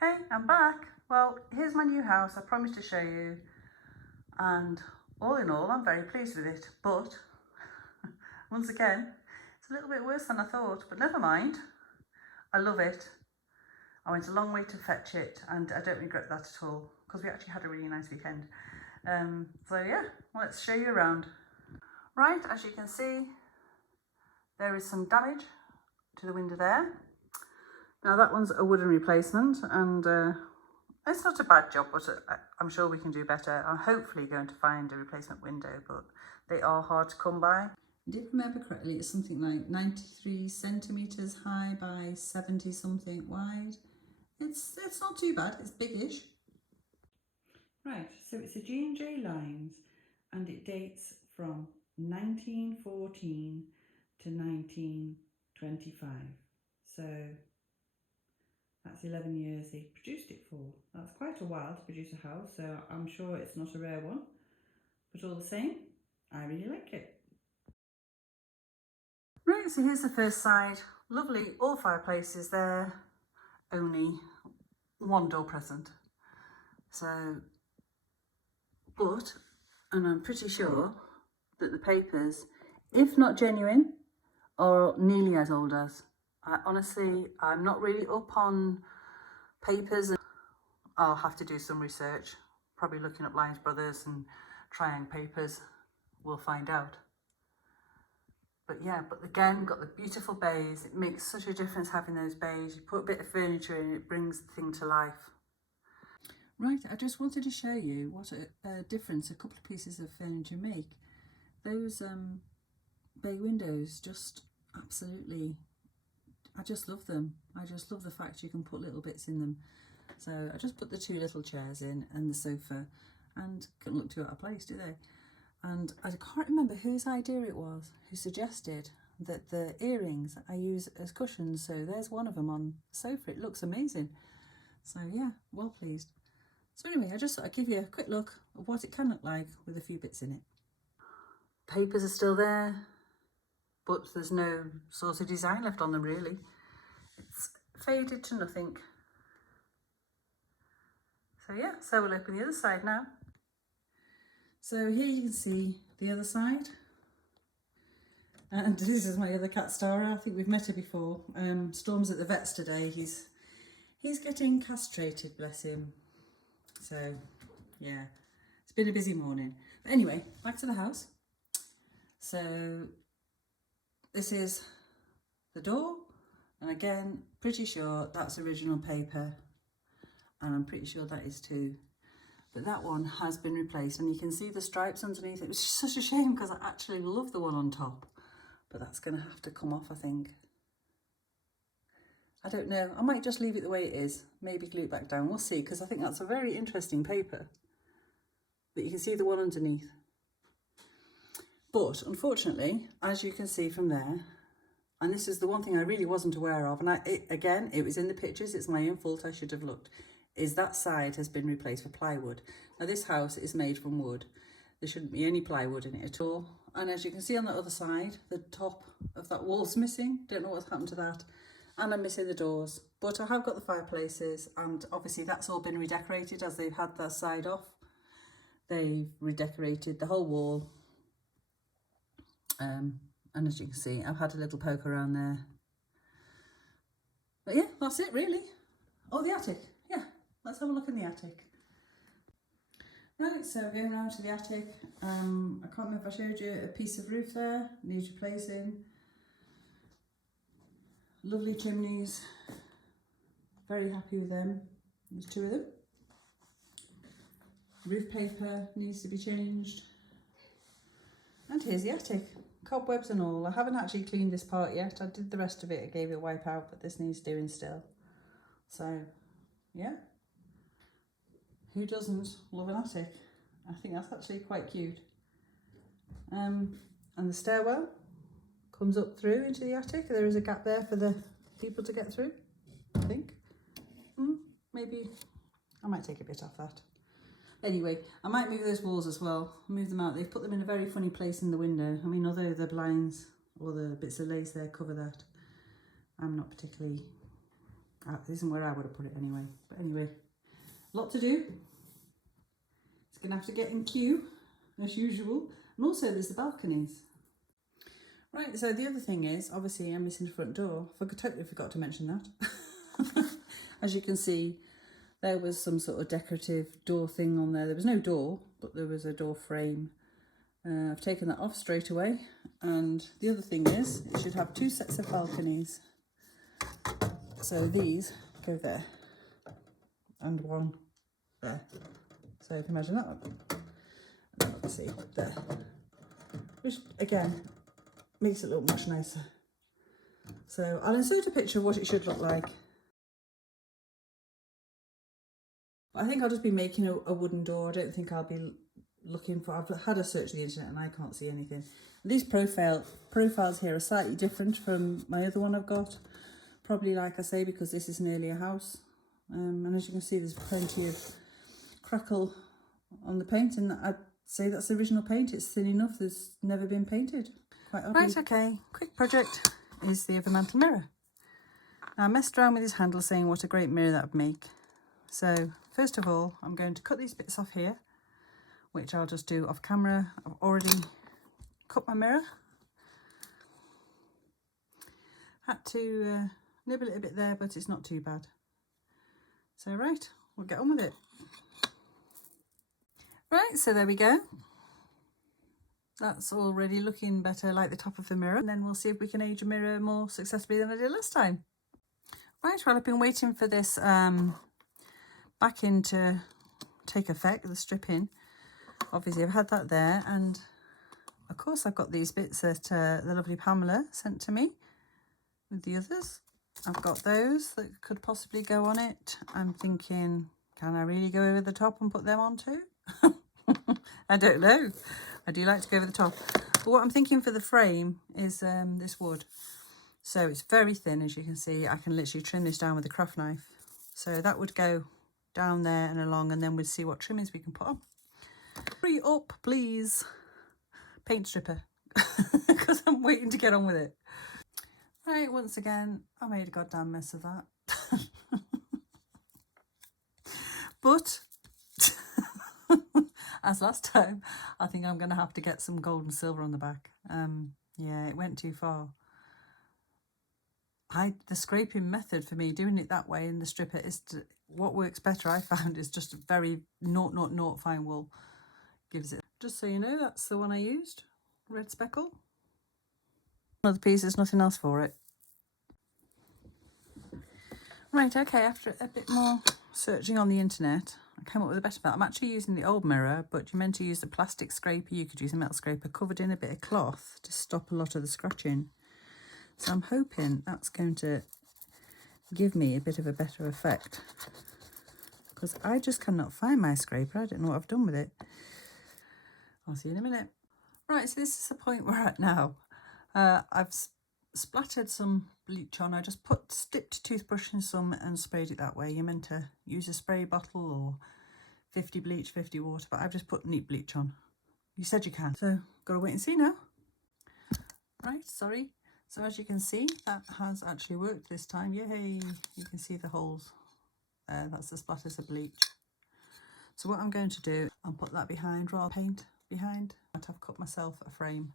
Hey, I'm back. Well, here's my new house. I promised to show you, and all in all, I'm very pleased with it. But once again, it's a little bit worse than I thought, but never mind. I love it. I went a long way to fetch it, and I don't regret that at all because we actually had a really nice weekend. So yeah, let's show you around. Right, as you can see, there is some damage to the window there. Now that one's a wooden replacement, and it's not a bad job, but I'm sure we can do better. I'm hopefully going to find a replacement window, but they are hard to come by. If I remember correctly, it's something like 93 centimetres high by 70 something wide. It's not too bad, it's biggish. Right, so it's a G&J lines, and it dates from 1914 to 1925. So that's 11 years they produced it for. That's quite a while to produce a house, so I'm sure it's not a rare one. But all the same, I really like it. Right, so here's the first side. Lovely, all fireplaces there, only one door present. So, but, and I'm pretty sure that the papers, if not genuine, are nearly as old as. I'm not really up on papers. I'll have to do some research, probably looking up Lyons Brothers and trying papers, we'll find out. But yeah, but again, got the beautiful bays. It makes such a difference having those bays. You put a bit of furniture in, it brings the thing to life. Right, I just wanted to show you what a difference a couple of pieces of furniture make. Those bay windows, just absolutely, I just love them. I just love the fact you can put little bits in them. So I just put the two little chairs in and the sofa, and couldn't look too out of place, do they? And I can't remember whose idea it was, who suggested that the earrings I use as cushions. So there's one of them on the sofa. It looks amazing. So yeah, well pleased. So anyway, I just thought I'd give you a quick look of what it can look like with a few bits in it. Papers are still there, but there's no sort of design left on them really. It's faded to nothing. So yeah, so we'll open the other side now. So here you can see the other side. And this is my other cat, Stara. I think we've met her before. Storm's at the vet's today. He's getting castrated, bless him. So yeah, it's been a busy morning. But anyway, back to the house. So this is the door. And again, pretty sure that's original paper. And I'm pretty sure that is too. But that one has been replaced, and you can see the stripes underneath. It was such a shame because I actually love the one on top, but that's going to have to come off, I think. I don't know. I might just leave it the way it is, maybe glue it back down. We'll see, because I think that's a very interesting paper. But you can see the one underneath. But unfortunately, as you can see from there, and this is the one thing I really wasn't aware of, and again, it was in the pictures, it's my own fault, I should have looked, is that side has been replaced for plywood. Now this house is made from wood. There shouldn't be any plywood in it at all. And as you can see on the other side, the top of that wall's missing. Don't know what's happened to that. And I'm missing the doors. But I have got the fireplaces, and obviously that's all been redecorated as they've had that side off. They've redecorated the whole wall. And as you can see, I've had a little poke around there. But yeah, that's it really. Oh, the attic. Yeah, let's have a look in the attic. Right, so going round to the attic. I can't remember if I showed you a piece of roof there, needs replacing. Lovely chimneys, very happy with them. There's two of them. Roof paper needs to be changed. And here's the attic, cobwebs and all. I haven't actually cleaned this part yet. I did the rest of it, I gave it a wipe out, but this needs doing still. So, yeah. Who doesn't love an attic? I think that's actually quite cute. And the stairwell comes up through into the attic. There is a gap there for the people to get through, I think. Maybe I might take a bit off that. Anyway, I might move those walls as well, move them out. They've put them in a very funny place in the window. I mean, although the blinds or the bits of lace there cover that, I'm not particularly This isn't where I would have put it anyway. But anyway, a lot to do. It's going to have to get in queue, as usual. And also there's the balconies. Right, so the other thing is, obviously I'm missing the front door. I totally forgot to mention that. As you can see, there was some sort of decorative door thing on there. There was no door, but there was a door frame. I've taken that off straight away. And the other thing is, it should have 2 sets of balconies. So these go there and one there. So if you imagine that one. And obviously there. Which again makes it look much nicer. So I'll insert a picture of what it should look like. But I think I'll just be making a wooden door. I don't think I'll be looking for, I've had a search on the internet and I can't see anything. These profiles here are slightly different from my other one I've got. Probably, like I say, because this is nearly a house. And as you can see, there's plenty of crackle on the paint, and I'd say that's the original paint. It's thin enough, there's never been painted. Quite oddly. Right, okay, quick project is the Overmantle mirror. Now, I messed around with this handle saying what a great mirror that would make. So, first of all, I'm going to cut these bits off here, which I'll just do off camera. I've already cut my mirror. Had to nibble it a bit there, but it's not too bad. So right, we'll get on with it. Right, so there we go. That's already looking better like the top of the mirror. And then we'll see if we can age a mirror more successfully than I did last time. Right, well, I've been waiting for this backing to take effect, the stripping. Obviously, I've had that there. And of course, I've got these bits that the lovely Pamela sent to me with the others. I've got those that could possibly go on it. I'm thinking, can I really go over the top and put them on too? I don't know. I do like to go over the top. But what I'm thinking for the frame is this wood. So it's very thin, as you can see. I can literally trim this down with a craft knife. So that would go down there and along, and then we'll see what trimmings we can put on. Hurry up, please. Paint stripper. Because I'm waiting to get on with it. Right, once again, I made a goddamn mess of that. But, as last time, I think I'm going to have to get some gold and silver on the back. Yeah, it went too far. The scraping method for me, doing it that way in the stripper, is what works better, I found, is just a very 000 fine wool. Gives it. Just so you know, that's the one I used. Red speckle. Another piece, there's nothing else for it. Right, okay, after a bit more searching on the internet, I came up with a better bet. I'm actually using the old mirror, but you're meant to use the plastic scraper. You could use a metal scraper covered in a bit of cloth to stop a lot of the scratching. So I'm hoping that's going to give me a bit of a better effect, because I just cannot find my scraper. I don't know what I've done with it. I'll see you in a minute. Right, so this is the point we're at now. I've splattered some bleach on. I just dipped toothbrush in some and sprayed it that way. You're meant to use a spray bottle or 50 bleach, 50 water, but I've just put neat bleach on. You said you can. So, gotta wait and see now. Right, sorry. So as you can see, that has actually worked this time. Yay! You can see the holes. That's the splatters of bleach. So what I'm going to do, I'll put that behind, rather paint behind. I've cut myself a frame.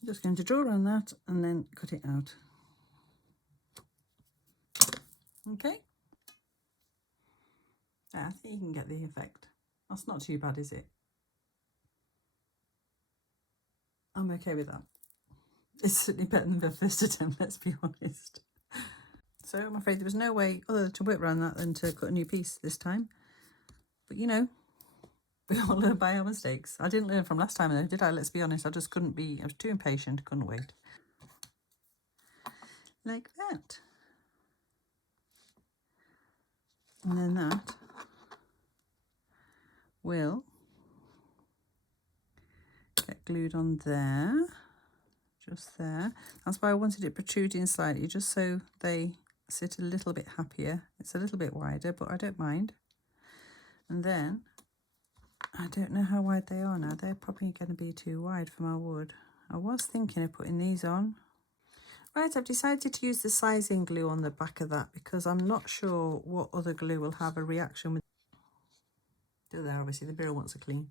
I'm just going to draw on that and then cut it out. Okay. I think you can get the effect. That's not too bad, is it? I'm okay with that. It's certainly better than the first attempt, let's be honest. So I'm afraid there was no way other to work around that than to cut a new piece this time. But you know, we all learn by our mistakes. I didn't learn from last time though, did I? Let's be honest, I just couldn't be, I was too impatient, couldn't wait. Like that. And then that will get glued on there. Just there. That's why I wanted it protruding slightly, just so they sit a little bit happier. It's a little bit wider, but I don't mind. And then, I don't know how wide they are now. They're probably going to be too wide for my wood. I was thinking of putting these on. Right, I've decided to use the sizing glue on the back of that because I'm not sure what other glue will have a reaction with. Do there, obviously the mirror wants a clean.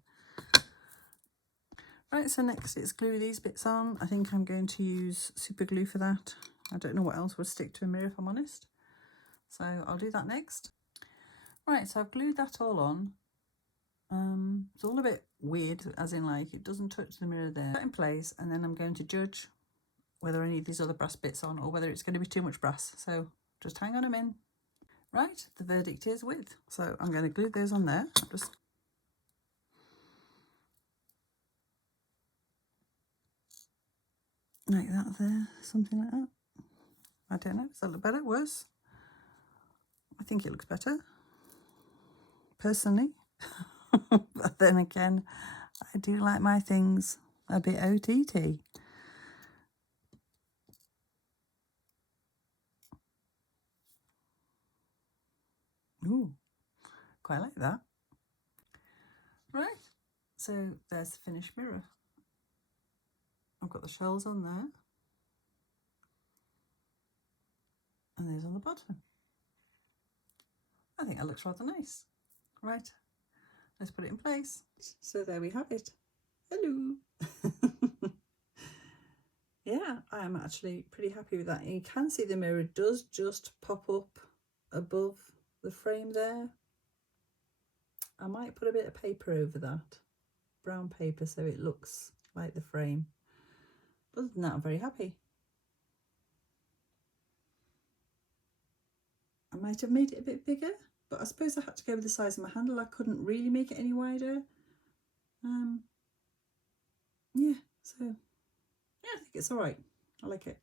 Right, so next it's glue these bits on. I think I'm going to use super glue for that. I don't know what else would stick to a mirror if I'm honest. So I'll do that next. Right, so I've glued that all on. It's all a bit weird, as in like it doesn't touch the mirror there. Put in place, and then I'm going to judge whether I need these other brass bits on or whether it's going to be too much brass. So just hang on a minute. Right, the verdict is width. So I'm going to glue those on there. Just like that there, something like that. I don't know, does that look better, worse? I think it looks better, personally. But then again, I do like my things a bit OTT. Ooh, quite like that. Right, so there's the finished mirror. I've got the shells on there. And these on the bottom. I think that looks rather nice. Right, let's put it in place. So there we have it. Hello. Yeah, I'm actually pretty happy with that. You can see the mirror does just pop up above the frame there. I might put a bit of paper over that, brown paper, so it looks like the frame. But other than that, I'm very happy. I might have made it a bit bigger, but I suppose I had to go with the size of my handle. I couldn't really make it any wider. Yeah, so yeah, I think it's all right. I like it.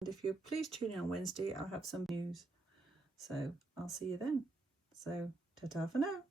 And if you'll please tune in on Wednesday, I'll have some news. So I'll see you then. So ta-ta for now.